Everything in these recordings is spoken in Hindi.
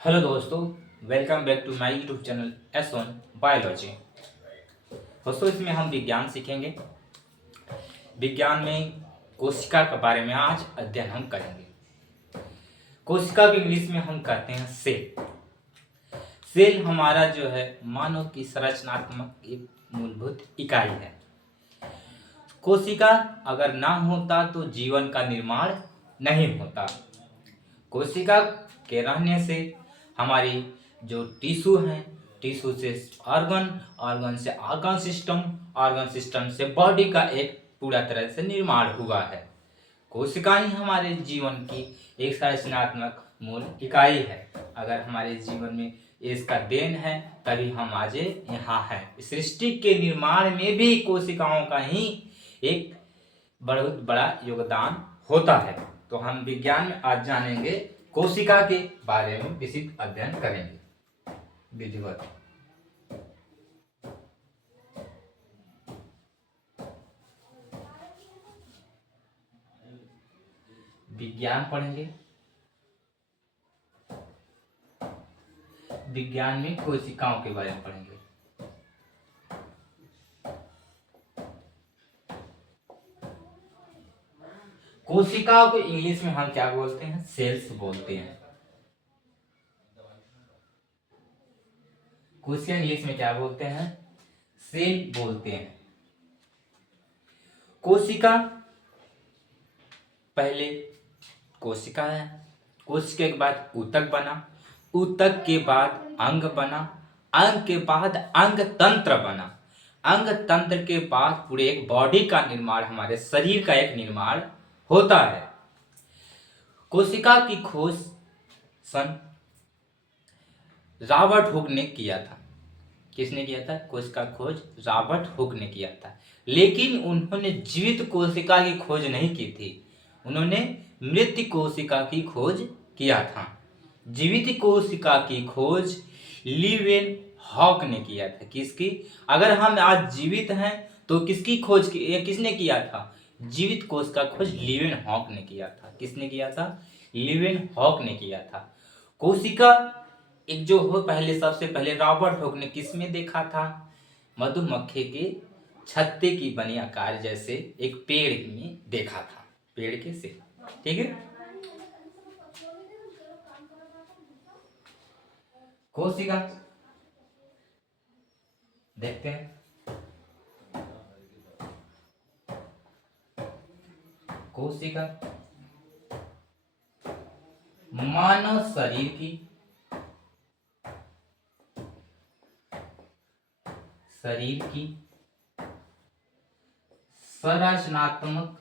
हेलो दोस्तों, welcome back to my YouTube channel S1 biology. दोस्तों, इसमें हम विज्ञान सीखेंगे। विज्ञान में कोशिका के बारे में आज अध्ययन हम करेंगे। कोशिका को इंग्लिश में हम कहते हैं सेल। सेल हमारा जो है मानव की संरचनात्मक एक मूलभूत इकाई है। कोशिका अगर ना होता तो जीवन का निर्माण नहीं होता। कोशिका के रहने से हमारी जो टिश्यू हैं, टिश्यू से ऑर्गन, ऑर्गन से ऑर्गन सिस्टम से बॉडी का एक पूरा तरह से निर्माण हुआ है। कोशिका ही हमारे जीवन की एक संरचनात्मक मूल इकाई है। अगर हमारे जीवन में इसका देन है तभी हम आज यहाँ हैं। सृष्टि के निर्माण में भी कोशिकाओं का ही एक बहुत बड़ा योगदान होता है। तो हम विज्ञान में आज जानेंगे, कोशिका के बारे में विस्तृत अध्ययन करेंगे। विधिवत विज्ञान पढ़ेंगे। विज्ञान में कोशिकाओं के बारे में पढ़ेंगे। कोशिकाओं को इंग्लिश में हम क्या बोलते हैं? सेल्स बोलते हैं। कोशिका इंग्लिश में क्या बोलते हैं? सेल बोलते हैं। कोशिका पहले कोशिका है, कोशिका के बाद ऊतक बना, ऊतक के बाद अंग बना, अंग के बाद अंग तंत्र बना, अंग तंत्र के बाद पूरे एक बॉडी का निर्माण, हमारे शरीर का एक निर्माण होता है। कोशिका की खोज सन रॉबर्ट हुक ने किया था। किसने किया था? कोशिका खोज रॉबर्ट हुक ने किया था। लेकिन उन्होंने जीवित कोशिका की खोज नहीं की थी, उन्होंने मृत कोशिका की खोज किया था। जीवित कोशिका की खोज लीवेन हॉक ने किया था। किसकी? अगर हम आज जीवित हैं तो किसकी खोज किसने किया था? जीवित कोशिका खोज लीवेन हॉक ने किया था। किसने किया था? लीवेन हॉक ने किया था। कोशिका एक जो हो, पहले सबसे पहले रॉबर्ट हुक ने किस में देखा था? मधुमक्खी के छत्ते की बनी आकार जैसे एक पेड़ में देखा था, पेड़ के से। ठीक है। कोशिका देखते हैं। कोशिका मानव शरीर की संरचनात्मक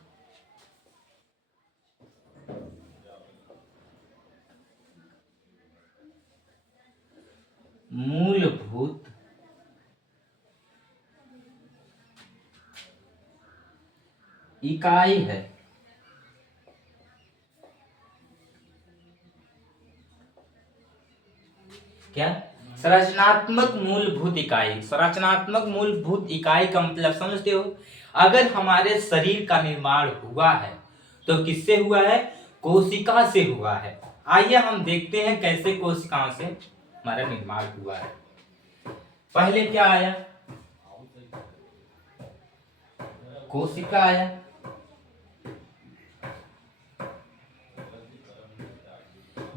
मूलभूत इकाई है। क्या? संरचनात्मक मूलभूत इकाई। संरचनात्मक मूलभूत इकाई का मतलब समझते हो? अगर हमारे शरीर का निर्माण हुआ है तो किससे हुआ है? कोशिका से हुआ है। आइए हम देखते हैं कैसे कोशिकाओं से हमारा निर्माण हुआ है। पहले क्या आया? कोशिका आया,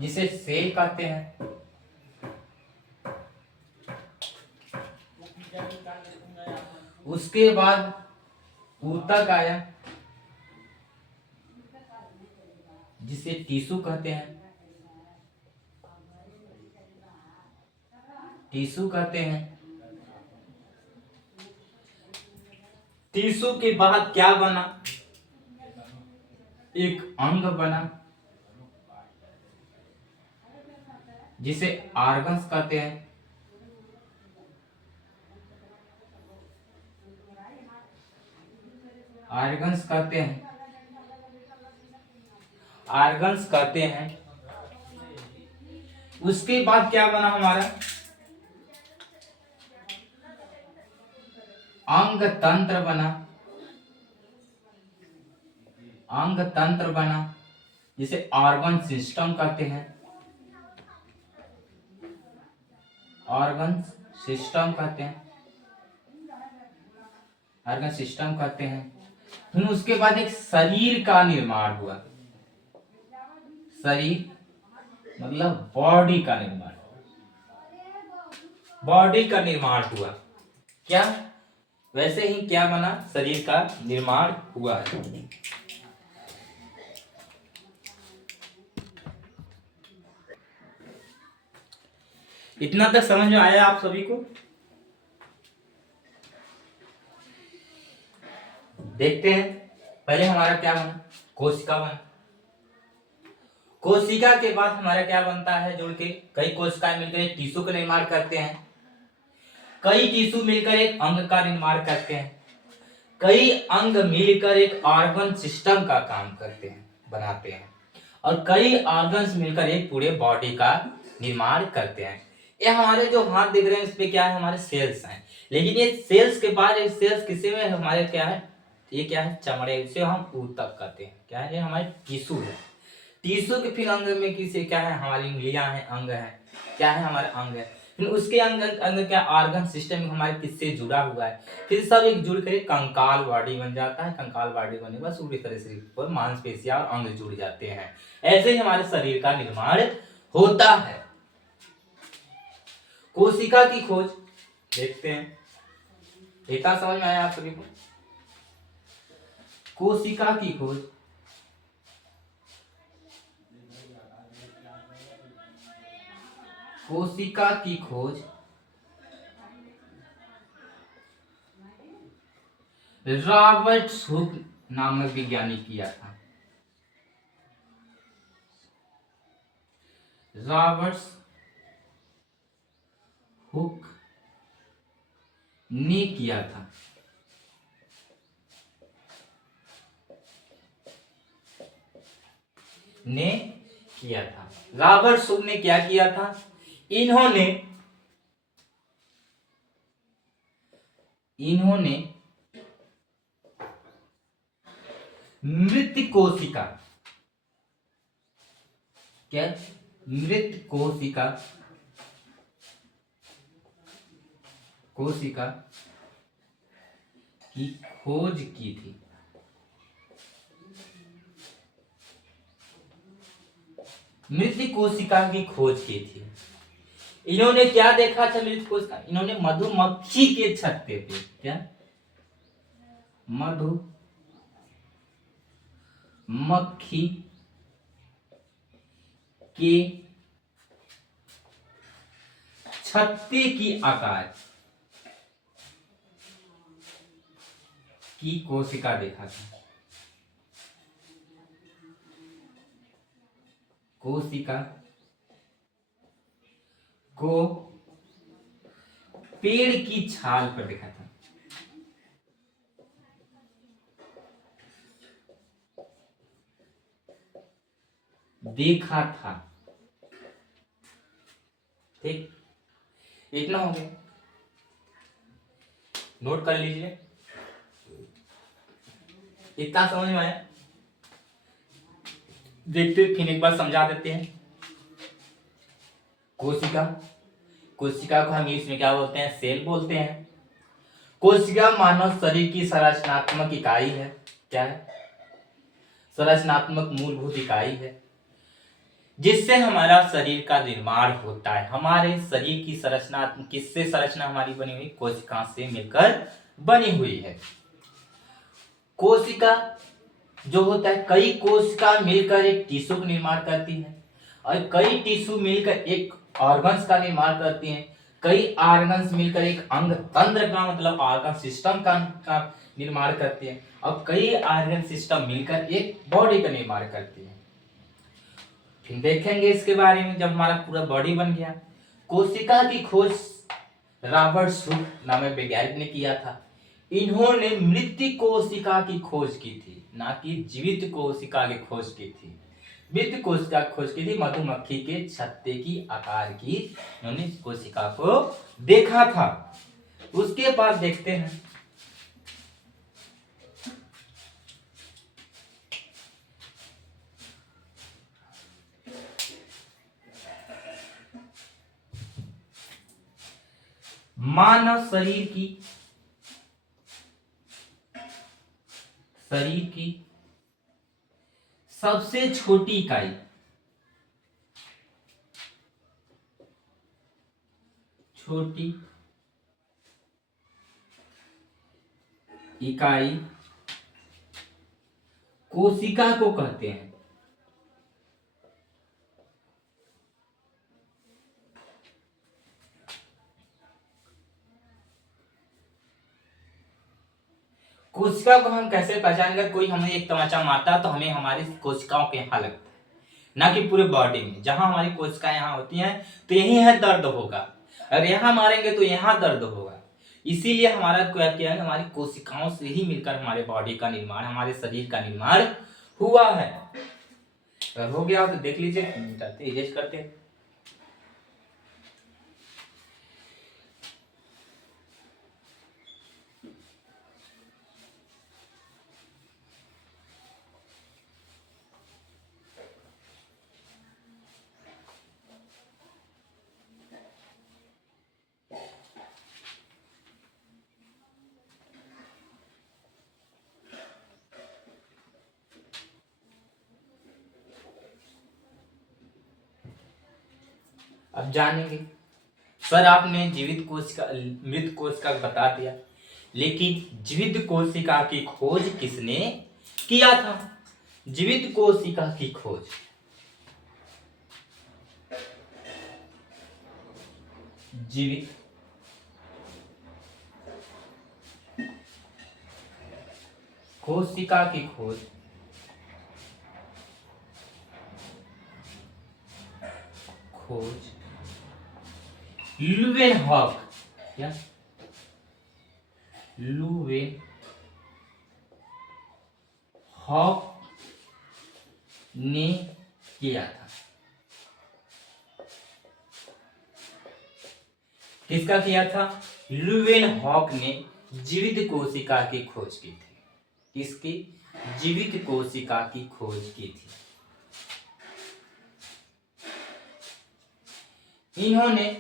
जिसे सेल कहते हैं। उसके बाद ऊतक आया, जिसे टिश्यू कहते हैं। टिश्यू कहते हैं। टिश्यू के बाद क्या बना? एक अंग बना, जिसे ऑर्गन्स कहते हैं। ऑर्गन्स कहते हैं। ऑर्गन्स कहते हैं। उसके बाद क्या बना हमारा? अंग तंत्र बना। अंग तंत्र बना, जिसे ऑर्गन सिस्टम कहते हैं। ऑर्गन सिस्टम कहते हैं, ऑर्गन सिस्टम कहते हैं। फिर उसके बाद एक शरीर का निर्माण हुआ, शरीर मतलब बॉडी का निर्माण, बॉडी का निर्माण हुआ। क्या वैसे ही क्या बना, शरीर का निर्माण हुआ है। इतना तक समझ में आया आप सभी को? देखते हैं, पहले हमारा क्या बना, कोशिका बना। कोशिका के बाद हमारा क्या बनता है, जुड़ के कई कोशिकाएं मिलकर एक टिश्यू का निर्माण करते हैं, कई टिश्यू मिलकर एक अंग का निर्माण करते हैं, कई अंग मिलकर एक ऑर्गन सिस्टम का काम करते हैं, बनाते हैं, और कई ऑर्गन्स मिलकर एक पूरे बॉडी का निर्माण करते हैं। ये हमारे जो हाथ दिख रहे हैं इस पे क्या है, हमारे सेल्स हैं। लेकिन ये सेल्स के बाद ये सेल्स किसी में हमारे क्या है, ये क्या है, चमड़े, इसे हम ऊतक कहते हैं। क्या है, ये हमारे टिश्यू है। टिश्यू के फिर अंग में किसी क्या है, हमारी उंगलियां हैं, अंग है, क्या है, हमारे अंग है। फिर उसके अंग अंग क्या, ऑर्गन सिस्टम हमारे किससे जुड़ा हुआ है। फिर सब एक जुड़ कर कंकाल बॉडी बन जाता है। कंकाल बॉडी बनने के बाद पूरी तरह से पर मांसपेशियां और अंग जुड़ जाते हैं। ऐसे ही हमारे शरीर का निर्माण होता है। कोशिका की खोज देखते हैं, इतना समझ में आया आप सभी को? कोशिका की खोज, कोशिका की खोज रॉबर्ट हुक नामक विज्ञानी किया था। रॉबर्ट हुक ने किया था। ने किया था। रॉबर्ट हुक ने क्या किया था, इन्होंने मृत कोशिका, क्या, मृत कोशिका की खोज की थी। मृत कोशिका की खोज की थी। इन्होंने क्या देखा था मृत कोशिका, इन्होंने मधुमक्खी के छत्ते पे, क्या, मधुमक्खी के छत्ते की आकार की कोशिका देखा था। कोशिका को पेड़ की छाल पर देखा था। ठीक, इतना हो गया, नोट कर लीजिए। इतना समझ में आया? देखते फिर एक बार समझा देते हैं। कोशिका को हम इंग्लिश में क्या बोलते हैं, सेल बोलते हैं। कोशिका मानव शरीर की संरचनात्मक इकाई है। क्या है, संरचनात्मक मूलभूत इकाई है, जिससे हमारा शरीर का निर्माण होता है। हमारे शरीर की संरचना किससे संरचना हमारी बनी हुई, कोशिका से मिलकर बनी हुई है। कोशिका जो होता है, कई कोशिका मिलकर एक टिश्यू का निर्माण करती है, और कई टिश्यू मिलकर एक ऑर्गन्स का निर्माण करती हैं, कई ऑर्गन्स मिलकर एक अंग तंत्र का मतलब ऑर्गन सिस्टम का निर्माण करती हैं, और कई ऑर्गन सिस्टम मिलकर एक बॉडी का निर्माण करती है। फिर देखेंगे इसके बारे में जब हमारा पूरा बॉडी बन गया। कोशिका की खोज रॉबर्ट हुक नामक वैज्ञानिक ने किया था। इन्होंने मृत कोशिका की खोज की थी, ना कि जीवित कोशिका की खोज की थी। मृत कोशिका की खोज की थी, मधुमक्खी के छत्ते की आकार की इन्होंने कोशिका को देखा था। उसके बाद देखते हैं मानव शरीर की सबसे छोटी इकाई कोशिका को कहते हैं। कोशिका को हम कैसे पहचानेंगे? कोई हमें एक तमाचा मारता है तो हमें हमारी कोशिकाओं के यहाँ लगता है, ना कि पूरे बॉडी में। जहां हमारी कोशिकाएं यहाँ होती हैं तो यही है दर्द होगा, अगर यहाँ मारेंगे तो यहाँ दर्द होगा। इसीलिए हमारा क्या किया है, हमारी कोशिकाओं से ही मिलकर हमारे बॉडी का निर्माण, हमारे शरीर का निर्माण हुआ है। अगर हो गया तो देख लीजिए, इरेज करते हैं। अब जानेंगे, सर आपने जीवित कोशिका मृत कोशिका बता दिया, लेकिन जीवित कोशिका की खोज किसने किया था? जीवित कोशिका की खोज जीवित कोशिका की खोज लुवेनहॉक, क्या लुवेनहॉक ने किया था। किसका किया था? लुवेनहॉक ने जीवित कोशिका की खोज की थी। किसकी? जीवित कोशिका की खोज की थी। इन्होंने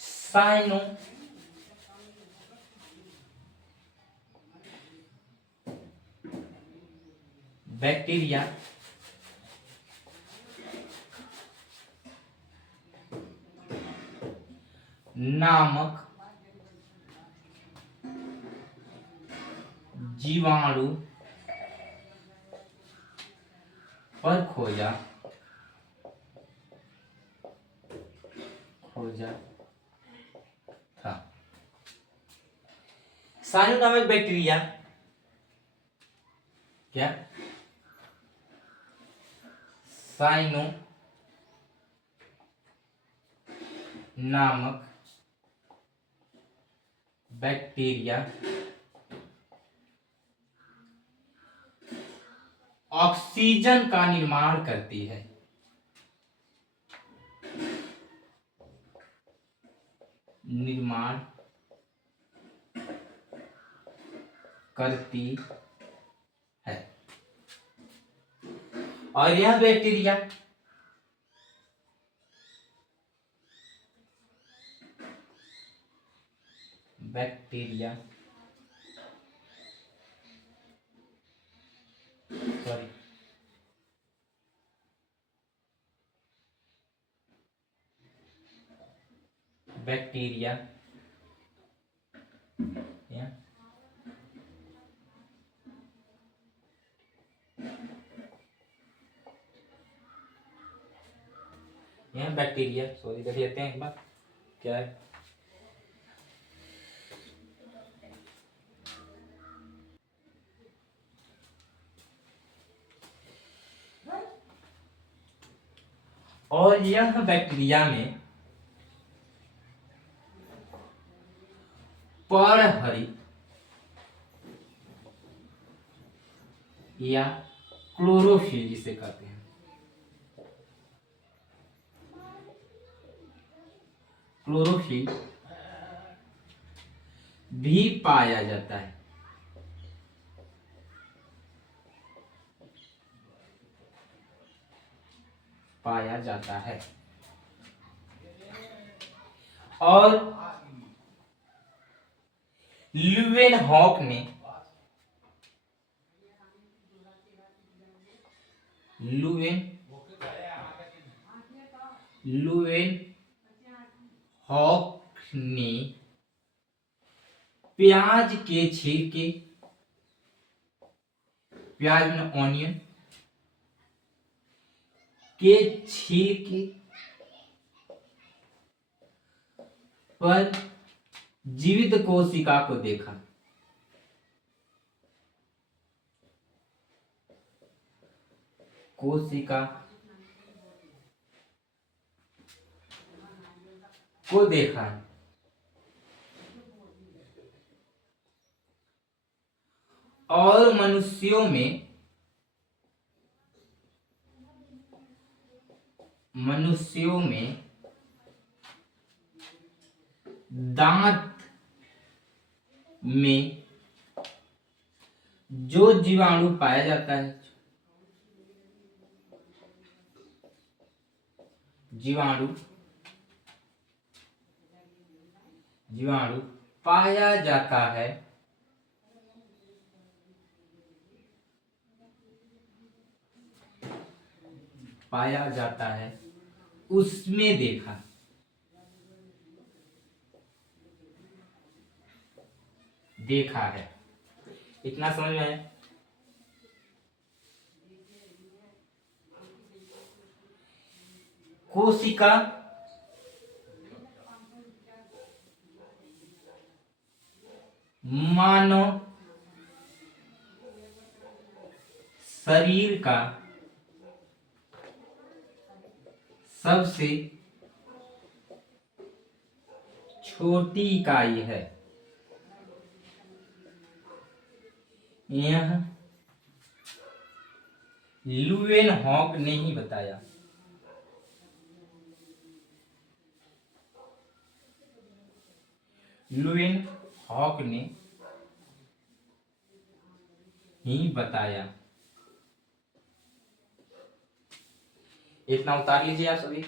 साइनो बैक्टीरिया नामक जीवाणु पर खोजा था। साइनो नामक बैक्टीरिया, क्या? साइनो नामक बैक्टीरिया ऑक्सीजन का निर्माण करती है। और यह बैक्टीरिया बैक्टीरिया सॉरी कर लेते हैं एक बार, क्या है? और यह बैक्टीरिया में पर्णहरित या क्लोरोफिल जिसे कहते हैं, क्लोरोफिल भी पाया जाता है। पाया जाता है। और ल्यूवेनहॉक ने प्याज के छिलके, प्याज में ऑनियन के छिलके पर जीवित कोशिका को देखा। कोशिका को देखा और मनुष्यों में दांत में जो जीवाणु पाया जाता है, जीवाणु पाया जाता है, उसमें देखा है। इतना समझ में है? कोशिका मानव शरीर का सबसे छोटी इकाई है। यह ल्यूवेनहॉक ने ही बताया। ल्यूवेनहॉक ने ही बताया। इतना उतार लीजिए आप सभी।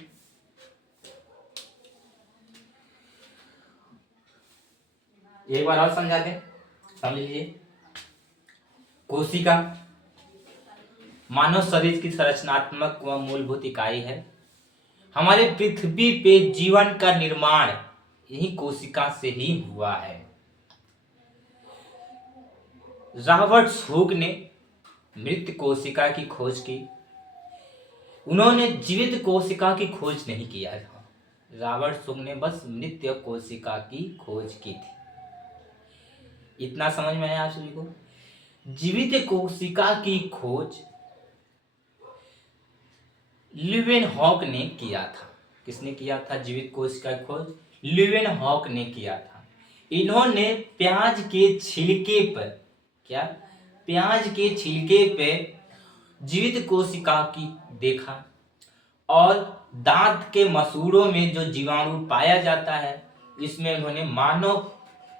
एक बार और समझा दें, समझ लीजिए। कोशिका मानव शरीर की संरचनात्मक व मूलभूत इकाई है। हमारे पृथ्वी पे जीवन का निर्माण यही कोशिका से ही हुआ है। रॉबर्ट हुक ने मृत कोशिका की खोज की। उन्होंने जीवित कोशिका की खोज नहीं किया था। रॉबर्ट हुक ने बस मृत कोशिका की खोज की थी। इतना समझ में आया आप सभी को? जीवित कोशिका की खोज ल्यूवेनहॉक ने किया था। किसने किया था जीवित कोशिका की खोज? ल्यूवेनहॉक ने किया था। इन्होंने प्याज के छिलके पर प्याज के छिलके पे जीवित कोशिका की देखा और दांत के मसूड़ों में जो जीवाणु पाया जाता है, इसमें उन्होंने मानव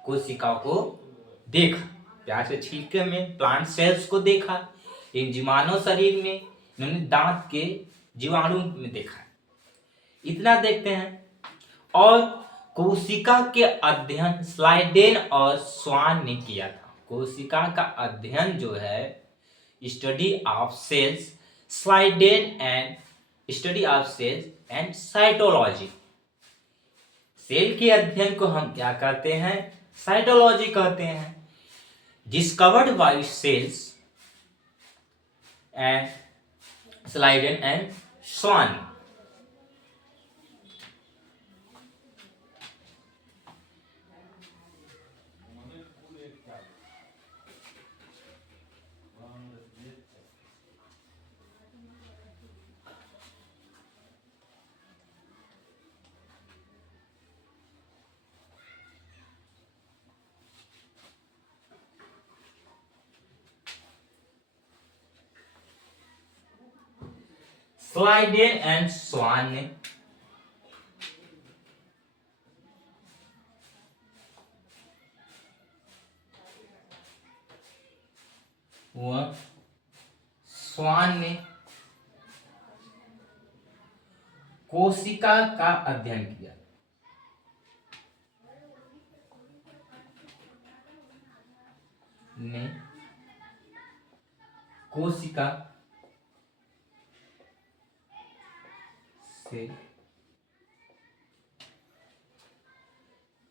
कोशिका को देखा। प्याज के छिलके में प्लांट सेल्स को देखा, इन मानव शरीर में इन्होंने दांत के जीवाणु में देखा। इतना देखते हैं। और कोशिका के अध्ययन स्लाइडेन और स्वान ने किया था। कोशिका का अध्ययन जो है स्टडी ऑफ सेल्स, स्लाइडेन and study of cells and cytology. Cell के अध्ययन को हम क्या कहते हैं? साइटोलॉजी कहते हैं। Discovered by cells and Schleiden and Schwann. Schleiden and Schwann ने स्वान ने कोशिका का अध्ययन किया। ने कोशिका से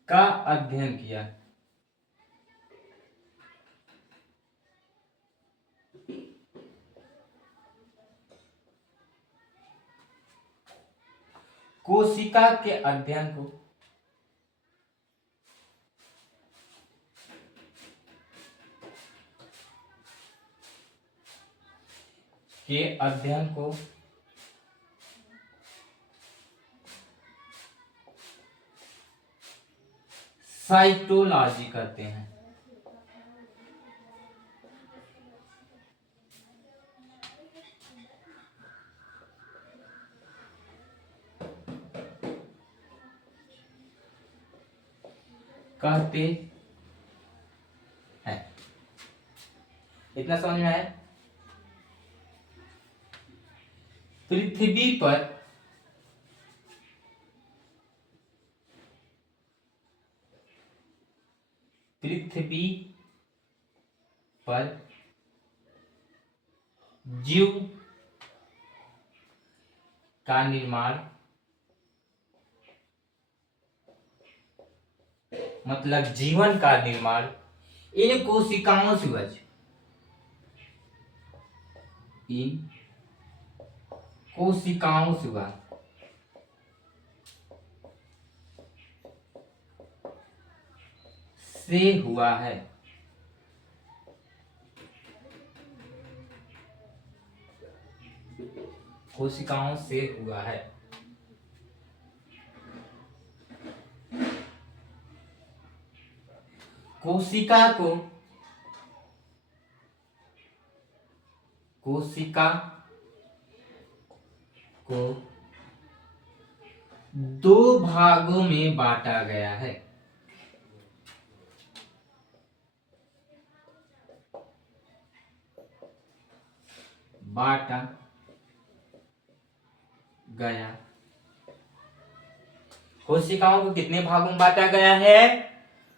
का अध्ययन किया। कोशिका के अध्ययन को साइटोलॉजी कहते हैं। कहते हैं। इतना समझ में आया? पृथ्वी पर जीव का निर्माण मतलब जीवन का निर्माण इन कोशिकाओं से हुआ। इन कोशिकाओं से हुआ है। कोशिकाओं से हुआ है। कोशिका को दो भागों में बांटा गया है। बांटा गया। कोशिकाओं को कितने भागों में बांटा गया है?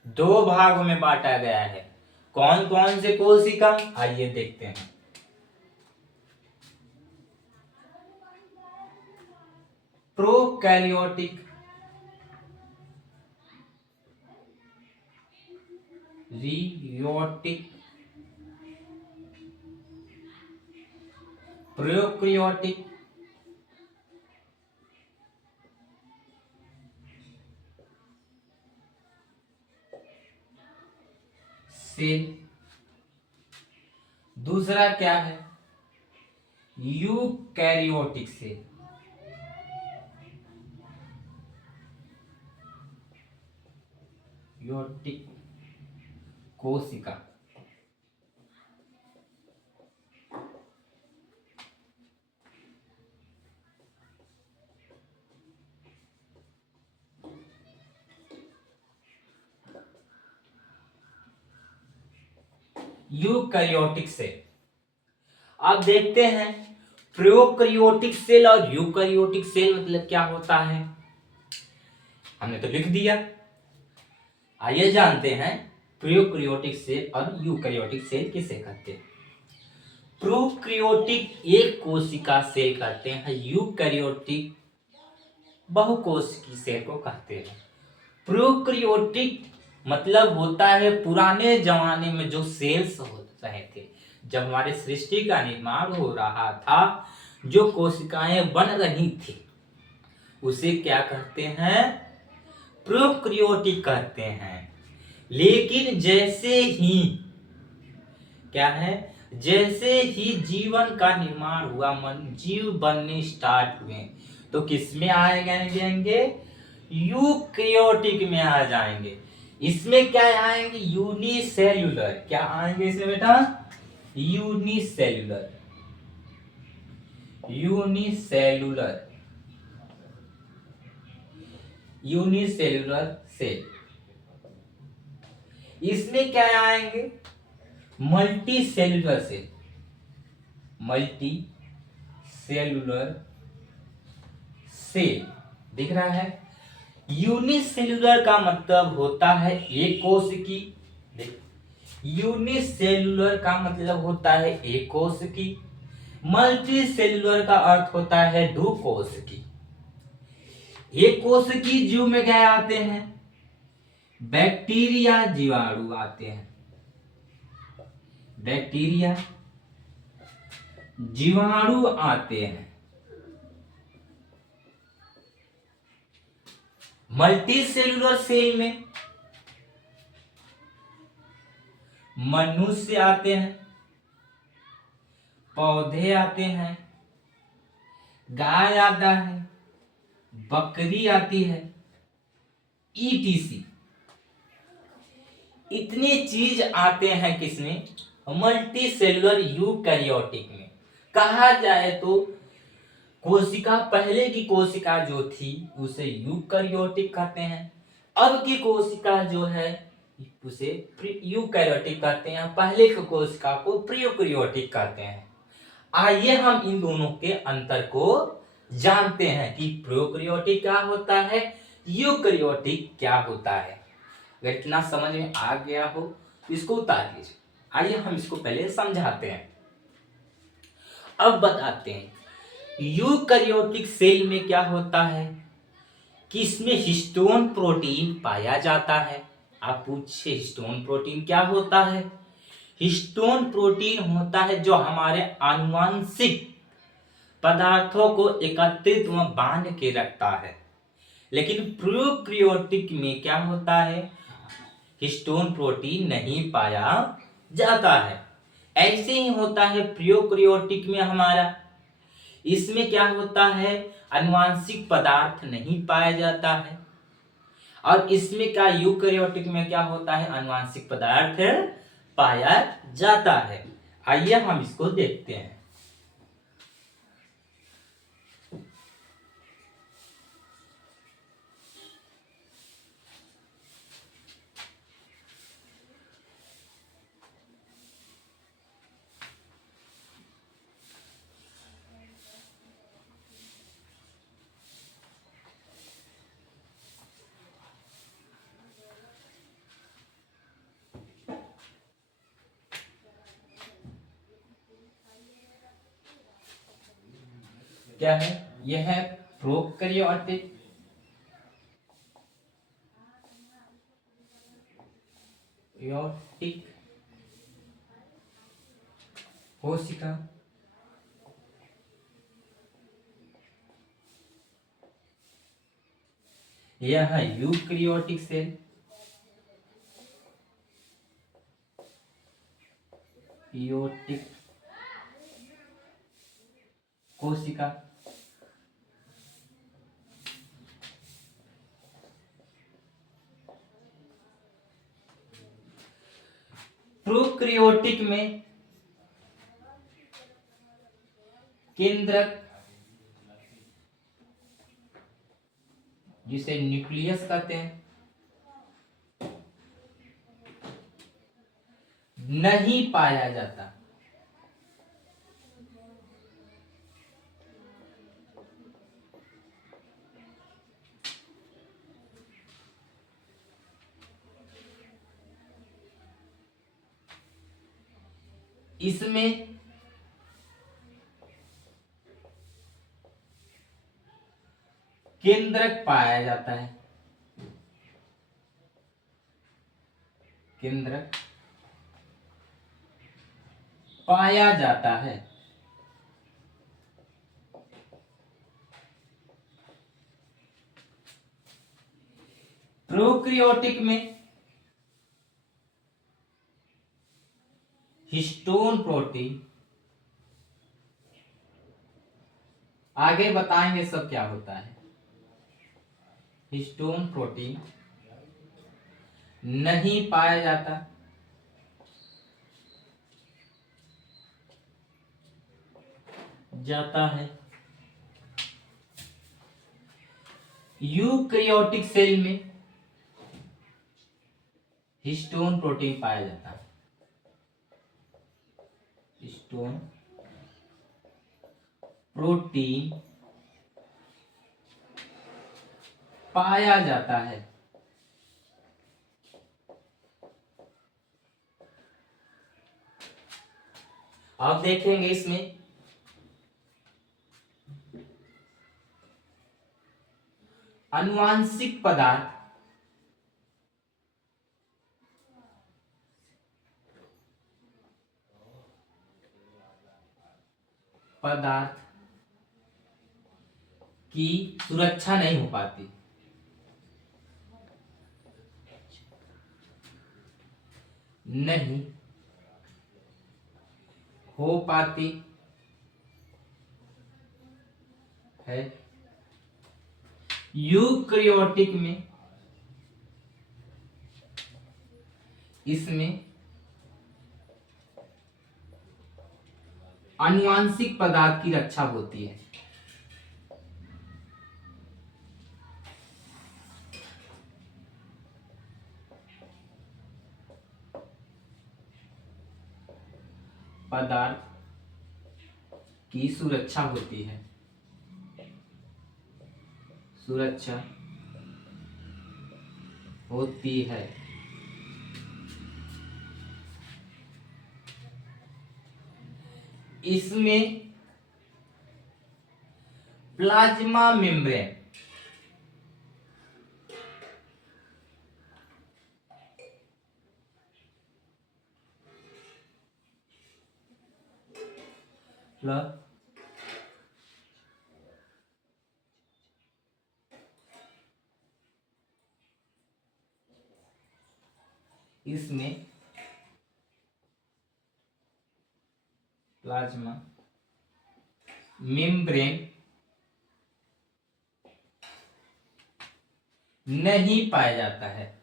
दो भागों में बांटा गया है। कौन कौन से कोशिका? आइए देखते हैं। Prokaryotic, prokaryotic, cell. दूसरा क्या है? Eukaryotic cell. यूकैरियोटिक कोशिका। Eukaryotic cell. अब देखते हैं प्रोकैरियोटिक सेल और यूकैरियोटिक सेल मतलब क्या होता है। हमने तो लिख दिया। आइए जानते हैं प्रोकैरियोटिक सेल और यूकैरियोटिक सेल किसे कहते हैं। प्रोकैरियोटिक एक कोशिका सेल कहते हैं। यूकैरियोटिक बहुकोशिकीय सेल को कहते हैं। प्रोकैरियोटिक मतलब होता है पुराने जमाने में जो सेल्स होते रहे थे, जब हमारे सृष्टि का निर्माण हो रहा था, जो कोशिकाएं बन रही थी, उसे क्या कहते हैं? प्रोकैरियोटिक कहते हैं। लेकिन जैसे ही क्या है, जैसे ही जीवन का निर्माण हुआ, जीव बनने स्टार्ट हुए, तो किसमें आ जाएंगे? यूकैरियोटिक में आ जाएंगे। इसमें क्या आएंगे? यूनिसेल्यूलर। क्या आएंगे इसमें बेटा? यूनिसेल्यूलर। Unicellular cell. इसमें क्या आएंगे? Multi cellular cell. सेल, दिख रहा है। यूनिसेल्यूलर का मतलब होता है एक कोश की, यूनिसेल्यूलर का मतलब होता है एक कोश की। मल्टी सेल्यूलर का अर्थ होता है दो कोश की। एक कोश की जीव में क्या आते हैं? बैक्टीरिया, जीवाणु आते हैं। बैक्टीरिया, जीवाणु आते हैं। मल्टी सेल्यूलर सेल में मनुष्य आते हैं, पौधे आते हैं, गाय आता है, बकरी आती है, ईटीसी। इतने चीज आते हैं किसमें? मल्टी सेल्यूलर यूकैरियोटिक में। कहा जाए तो कोशिका, पहले की कोशिका जो थी उसे यूकैरियोटिक कहते हैं। अब की कोशिका जो है उसे यूकैरियोटिक कहते हैं। पहले की कोशिका को प्रोकैरियोटिक कहते हैं। आइए हम इन दोनों के अंतर को जानते हैं कि प्रोकैरियोटिक क्या होता है, यूकैरियोटिक क्या होता है। अगर इतना समझ में आ गया हो तो इसको उतार लीजिए। आइए हम इसको पहले समझाते हैं। अब बताते हैं यूकैरियोटिक सेल में क्या होता है कि इसमें हिस्टोन प्रोटीन पाया जाता है। आप पूछे हिस्टोन प्रोटीन क्या होता है? हिस्टोन प्रोटीन होता है जो हमारे आनुवंशिक पदार्थों को एकत्रित व बांध के रखता है। लेकिन प्रोकैरियोटिक में क्या होता है? हिस्टोन प्रोटीन नहीं पाया जाता है। ऐसे ही होता है प्रोकैरियोटिक में हमारा, इसमें क्या होता है? आनुवंशिक पदार्थ नहीं पाया जाता है। और इसमें क्या, यूकैरियोटिक में क्या होता है? आनुवंशिक पदार्थ पाया जाता है। आइए हम इसको देखते हैं। क्या है? यह है प्रोकैरियोटिक, कोशिका। यह है यूकैरियोटिक सेल, यूटिक कोशिका। प्रोकैरियोटिक में केंद्रक, जिसे न्यूक्लियस कहते हैं, नहीं पाया जाता। इसमें केंद्रक पाया जाता है, केंद्रक पाया जाता है। प्रोकैरियोटिक में हिस्टोन प्रोटीन, आगे बताएंगे सब क्या होता है। हिस्टोन प्रोटीन नहीं पाया जाता। जाता है। यूकैरियोटिक सेल में हिस्टोन प्रोटीन पाया जाता है। हिस्टोन प्रोटीन पाया जाता है। अब देखेंगे इसमें आनुवांशिक पदार्थ की सुरक्षा नहीं हो पाती। नहीं हो पाती है यूकैरियोटिक में। इसमें आनुवांशिक पदार्थ की रक्षा होती है। पदार्थ की सुरक्षा होती है। सुरक्षा होती है। इसमें प्लाज्मा मेम्ब्रेन इसमें प्लाज्मा मेम्ब्रेन नहीं पाया जाता है।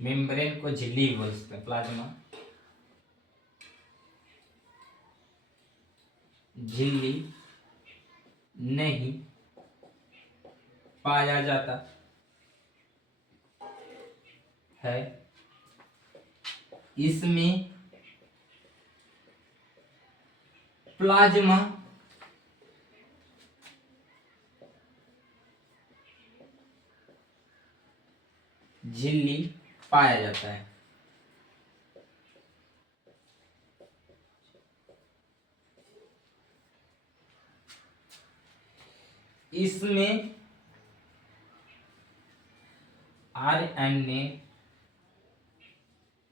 मेम्ब्रेन को झिल्ली बोल सकते हैं। प्लाज्मा झिल्ली नहीं पाया जाता है। इसमें प्लाज्मा झिल्ली पाया जाता है। इसमें आरएनए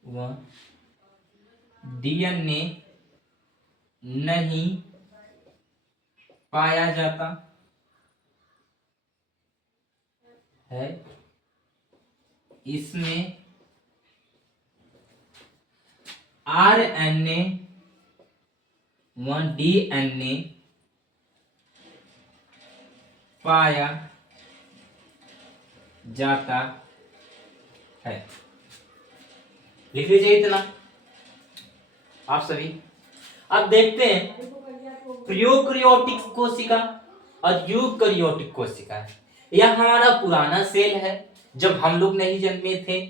व डीएनए नहीं पाया जाता है। इसमें आरएनए व डीएनए पाया जाता है। लिख लीजिए इतना आप सभी। अब देखते हैं प्रोकैरियोटिक कोशिका और यूकैरियोटिक कोशिका। यह हमारा पुराना सेल है। जब हम लोग नहीं जन्मे थे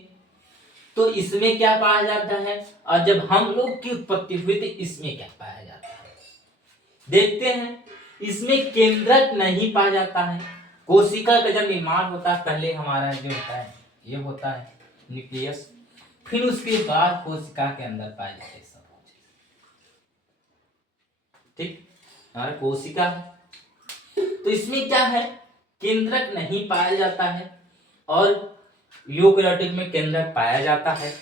तो इसमें क्या पाया जाता है, और जब हम लोग की उत्पत्ति हुई थी इसमें क्या पाया जाता है। देखते हैं। इसमें केंद्रक नहीं पाया जाता है। कोशिका का जब निर्माण होता है पहले हमारा जो होता है ये होता है न्यूक्लियस, फिर उसके बाद कोशिका के अंदर पाए जाते हैं सब। ठीक, हमारा कोशिका है तो इसमें क्या है, केंद्रक नहीं पाया जाता है। और यूकैरियोटिक में केंद्रक पाया जाता है।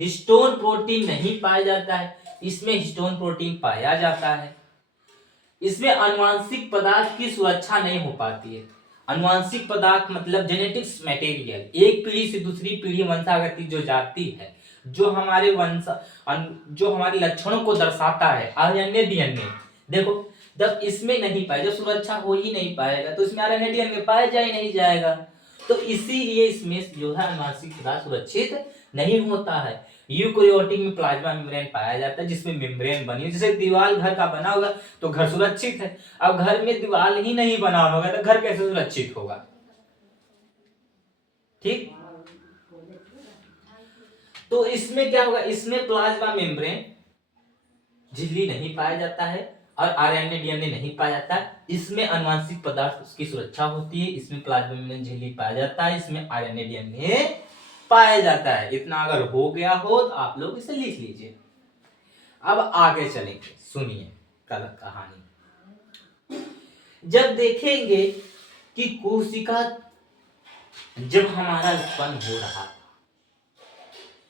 हिस्टोन प्रोटीन नहीं पाया जाता है, इसमें हिस्टोन प्रोटीन पाया जाता है। इसमें आनुवांशिक पदार्थ की सुरक्षा नहीं हो पाती है। आनुवांशिक पदार्थ मतलब जेनेटिक्स मटेरियल, एक पीढ़ी से दूसरी पीढ़ी वंशागति जो जाती है, जो हमारे जो हमारे लक्षणों को दर्शाता है, आरएनए डीएनए। देखो जब इसमें नहीं पाए, जब सुरक्षा हो ही नहीं पाएगा तो इसमें आरएनए डीएनए पाया जा ही नहीं जाएगा। तो इसीलिए इसमें जो है आनुवांशिक पदार्थ सुरक्षित नहीं होता है। यूकैरियोटिक में प्लाज्मा मेम्ब्रेन पाया जाता है जिसमें मेम्ब्रेन बनी है। जैसे दीवार घर का बना होगा तो घर सुरक्षित है। अब घर में दीवार ही नहीं बना होगा तो घर कैसे सुरक्षित होगा। ठीक, तो इसमें क्या होगा, इसमें प्लाज्मा मेम्ब्रेन झिल्ली नहीं पाया जाता है और आरएनए डीएनए नहीं पाया जाता है। इसमें अनुवांशिक पदार्थ उसकी सुरक्षा होती है, इसमें प्लाज्मा मेम्ब्रेन झिल्ली पाया जाता है, इसमें आरएनए डीएनए पाया जाता है। इतना अगर हो गया हो तो आप लोग इसे लिख लीजिए। अब आगे चलेंगे, सुनिए कल कहानी। जब देखेंगे कि कोशिका जब हमारा उत्पन्न हो रहा था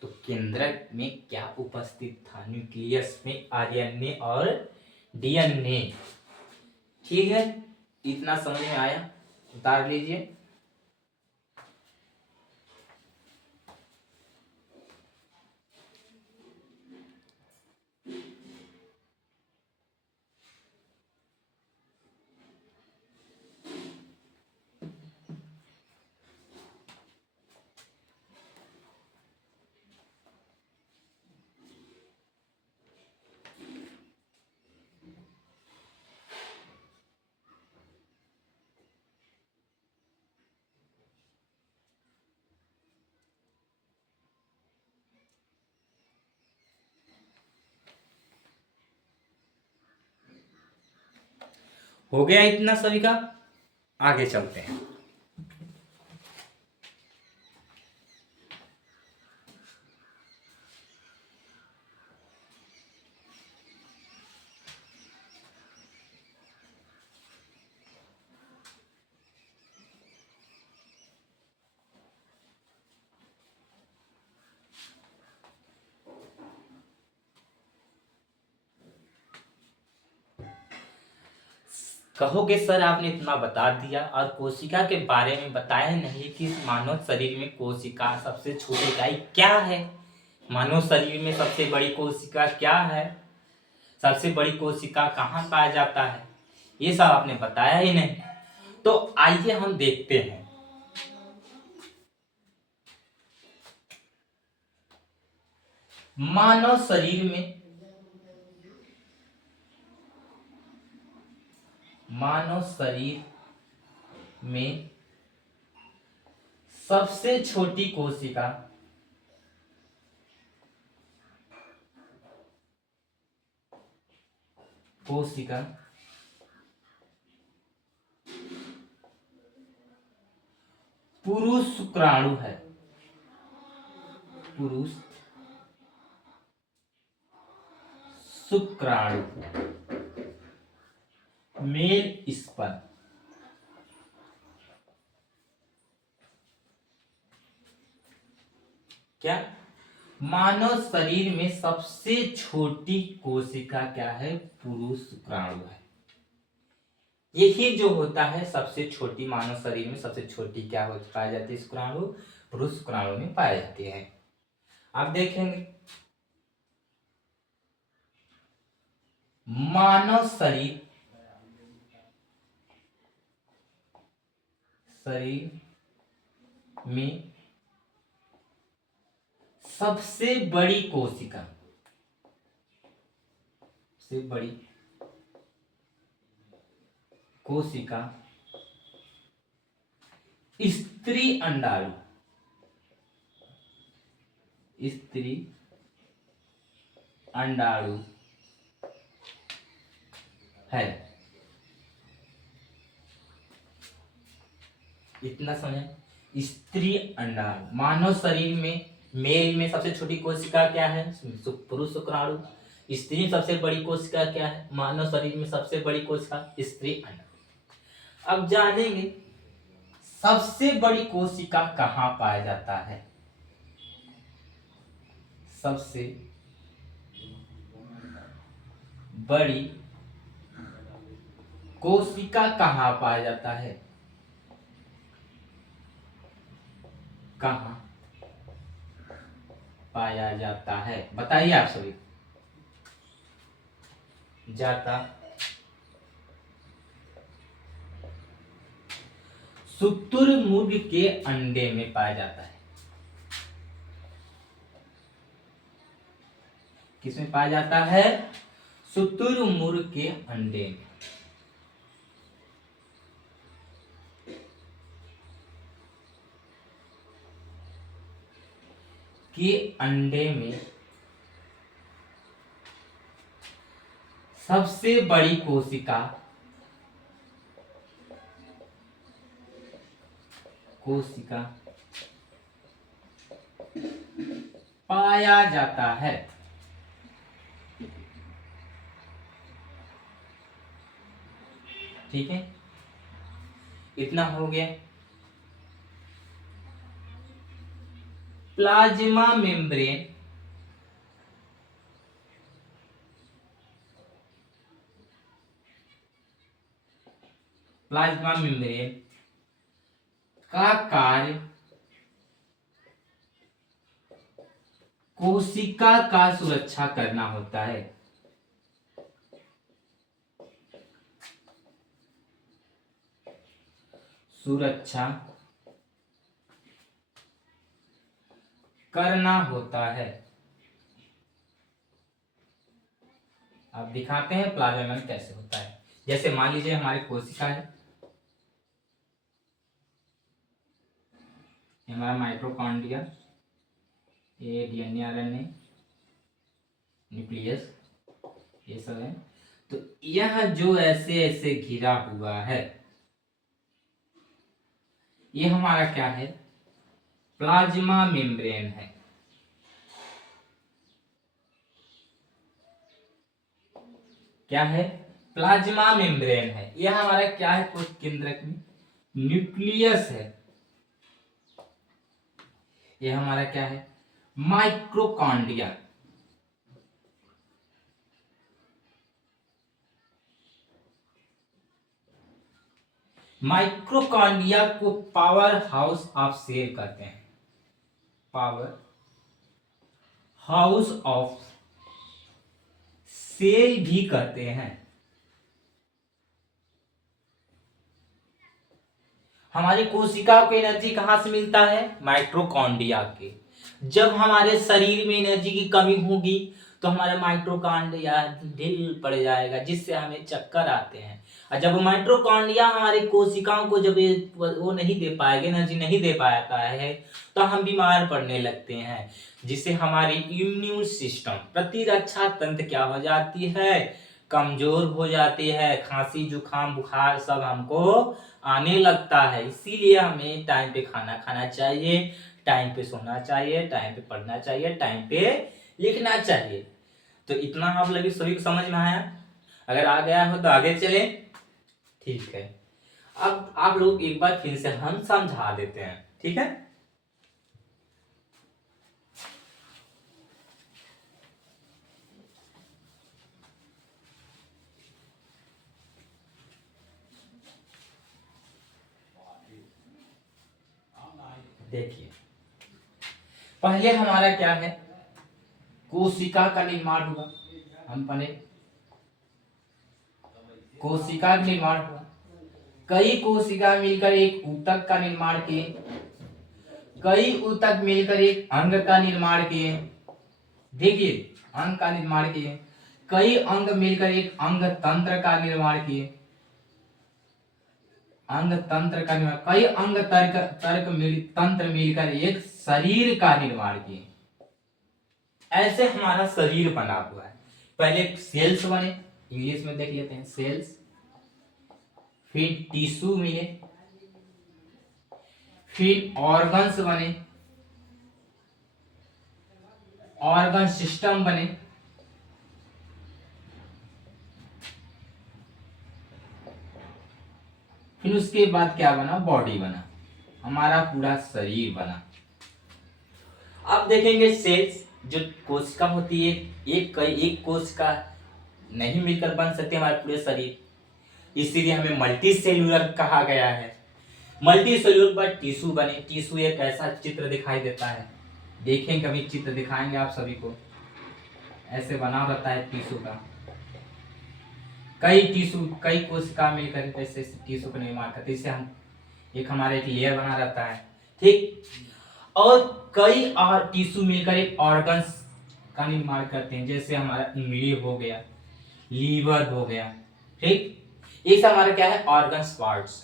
तो केंद्रक में क्या उपस्थित था, न्यूक्लियस में आरएनए और डीएनए। ठीक है, इतना समझ में आया, उतार लीजिए। हो गया इतना सभी का, आगे चलते हैं। कहोगे सर आपने इतना बता दिया और कोशिका के बारे में बताया नहीं कि मानव शरीर में कोशिका सबसे छोटी इकाई क्या है, मानव शरीर में सबसे बड़ी कोशिका क्या है, सबसे बड़ी कोशिका कहाँ पाया जाता है, ये सब आपने बताया ही नहीं। तो आइए हम देखते हैं। मानव शरीर में सबसे छोटी कोशिका पुरुष शुक्राणु है, पुरुष शुक्राणु, मेल स्पर्म। क्या मानव शरीर में सबसे छोटी कोशिका क्या है, पुरुष शुक्राणु है। यही जो होता है सबसे छोटी, मानव शरीर में सबसे छोटी क्या हो पाई जाती है, शुक्राणु, पुरुष शुक्राणु में पाई जाती है। अब देखेंगे मानव शरीर में सबसे बड़ी कोशिका, सबसे बड़ी कोशिका स्त्री अंडाणु, स्त्री अंडाणु है। इतना समझे, स्त्री अंडाणु। मानव शरीर में मेल में सबसे छोटी कोशिका क्या है, पुरुष शुक्राणु। स्त्री में सबसे बड़ी कोशिका क्या है, मानव शरीर में सबसे बड़ी कोशिका स्त्री अंडाणु। अब जानेंगे सबसे बड़ी कोशिका कहाँ पाया जाता है, सबसे बड़ी कोशिका कहाँ पाया जाता है, कहाँ पाया जाता है, बताइए आप सभी। जाता शुतुरमुर्ग के अंडे में पाया जाता है। किसमें पाया जाता है, शुतुरमुर्ग के अंडे में। कि अंडे में सबसे बड़ी कोशिका पाया जाता है। ठीक है, इतना हो गया। प्लाज्मा मेम्ब्रेन का कार्य कोशिका का सुरक्षा करना होता है। सुरक्षा करना होता है। अब दिखाते हैं प्लाज्मा में कैसे होता है। जैसे मान लीजिए हमारी कोशिका है, हमारा माइटोकॉन्ड्रिया, ये डीएनए आरएनए न्यूक्लियस, ये सब है। तो यह जो ऐसे ऐसे घिरा हुआ है, ये हमारा क्या है? प्लाज्मा मेम्ब्रेन है। क्या है? प्लाज्मा मेम्ब्रेन है। यह हमारा क्या है? कोश केंद्रक में न्यूक्लियस है। यह हमारा क्या है? माइक्रोकॉन्ड्रिया। माइक्रोकॉन्ड्रिया को पावर हाउस ऑफ सेल कहते हैं। पावर हाउस ऑफ सेल भी कहते हैं। हमारी कोशिका को एनर्जी कहां से मिलता है? माइटोकॉन्ड्रिया के। जब हमारे शरीर में एनर्जी की कमी होगी तो हमारा माइटोकॉन्ड्रिया ढील पड़ जाएगा, जिससे हमें चक्कर आते हैं। और जब माइटोकॉन्ड्रिया हमारी कोशिकाओं को जब वो नहीं दे पाएगा, एनर्जी नहीं दे पाता है, तो हम बीमार पड़ने लगते हैं, जिससे हमारी इम्यून सिस्टम, प्रतिरक्षा तंत्र क्या हो जाती है? कमजोर हो जाती है। खांसी जुकाम बुखार सब हमको आने लगता है। इसीलिए हमें टाइम पे खाना खाना चाहिए, टाइम पे सोना चाहिए, टाइम पे पढ़ना चाहिए, टाइम पे लिखना चाहिए। तो इतना आप लोग सभी को समझ में आया? अगर आ गया हो तो आगे चले। ठीक है, अब आप लोग एक बार फिर से हम समझा देते हैं। ठीक है, देखिए पहले हमारा क्या है? कोशिका का निर्माण हुआ। हम पहले कोशिका का निर्माण हुआ। कई कोशिका मिलकर एक ऊतक का निर्माण किए। कई ऊतक मिलकर एक अंग का निर्माण किए। देखिए, अंग का निर्माण किए। कई अंग मिलकर एक अंग तंत्र का निर्माण किए। अंग तंत्र का निर्माण, कई अंग तंत्र मिलकर एक शरीर का निर्माण किए। ऐसे हमारा शरीर बना हुआ है। पहले सेल्स बने, इंग्लिश में देख लेते हैं, सेल्स। फिर टिश्यू मिले, फिर ऑर्गन्स बने, ऑर्गन सिस्टम बने, फिर उसके बाद क्या बना? बॉडी बना, हमारा पूरा शरीर बना। अब देखेंगे सेल्स, जो कोशिका होती है, एक कोशिका नहीं मिलकर बन सकते हमारे पूरे शरीर, इसीलिए हमें मल्टी सेल्यूलर कहा गया है। मल्टी सेल्यूलर पर टिश्यू बने। टिश्यू एक ऐसा चित्र दिखाई देता है, देखें कभी चित्र दिखाएंगे आप सभी को, ऐसे बना रहता है टिश्यू का। कई कोशिका मिलकर कैसे टिश्यू का निर्माण करते हैं, इससे हम एक हमारे एक लेयर बना रहता है। ठीक, और कई और टिश्यू मिलकर एक ऑर्गन्स का निर्माण करते हैं, जैसे हमारा उंगली हो गया, लीवर हो गया। ठीक, ये सब हमारा क्या है? Organs parts.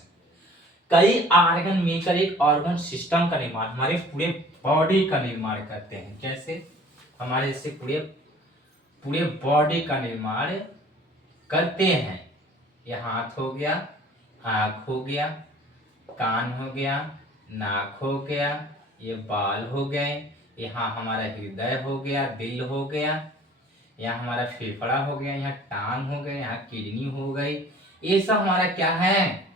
कई ऑर्गन मिलकर एक ऑर्गन सिस्टम का निर्माण, हमारे पूरे बॉडी का निर्माण करते हैं। कैसे? हमारे इससे पूरे पूरे बॉडी का निर्माण करते हैं। ये हाथ हो गया, आँख हो गया, कान हो गया, नाक हो गया, ये बाल हो गए, यहाँ हमारा हृदय हो गया, दिल हो गया, यहाँ हमारा फेफड़ा हो गया, यहाँ टांग हो गए, यहाँ किडनी हो गई। ये सब हमारा क्या है?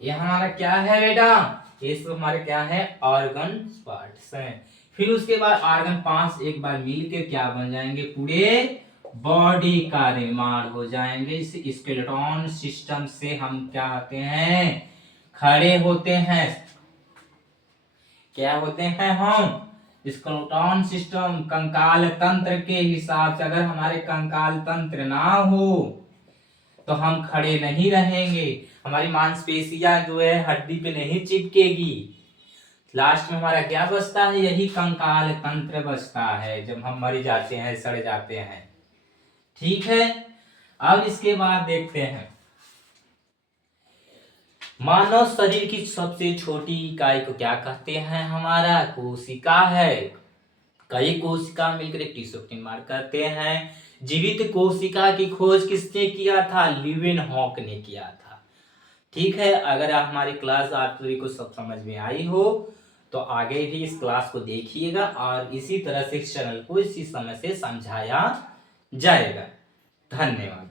ये हमारा क्या है बेटा? ये सब हमारे क्या है? ऑर्गन पार्ट्स हैं। फिर उसके बाद ऑर्गन 5 एक बार मिलकर क्या बन जाएंगे? पूरे बॉडी का निर्माण हो जाएंगे। इस स्केलेटन सिस्टम से हम क्या होते हैं? खड़े होते हैं। क्या होते हैं हम? स्केलेटन सिस्टम, कंकाल तंत्र के हिसाब से अगर हमारे कंकाल तंत्र ना हो तो हम खड़े नहीं रहेंगे, हमारी मांसपेशियां जो है हड्डी पे नहीं चिपकेगी। लास्ट में हमारा क्या बचता है? यही कंकाल तंत्र बचता है जब हम मर जाते हैं, सड़ जाते हैं। ठीक है, अब इसके बाद देखते हैं मानव शरीर की सबसे छोटी इकाई को क्या कहते हैं? हमारा कोशिका है। कई कोशिका मिलकर एक टिश्यू का निर्माण करते हैं। जीवित कोशिका की खोज किसने किया था? लीवेनहॉक ने किया था। ठीक है, अगर हमारी क्लास आप सभी को सब समझ में आई हो तो आगे भी इस क्लास को देखिएगा और इसी तरह से इस चैनल को इसी समय से समझाया जाएगा। धन्यवाद।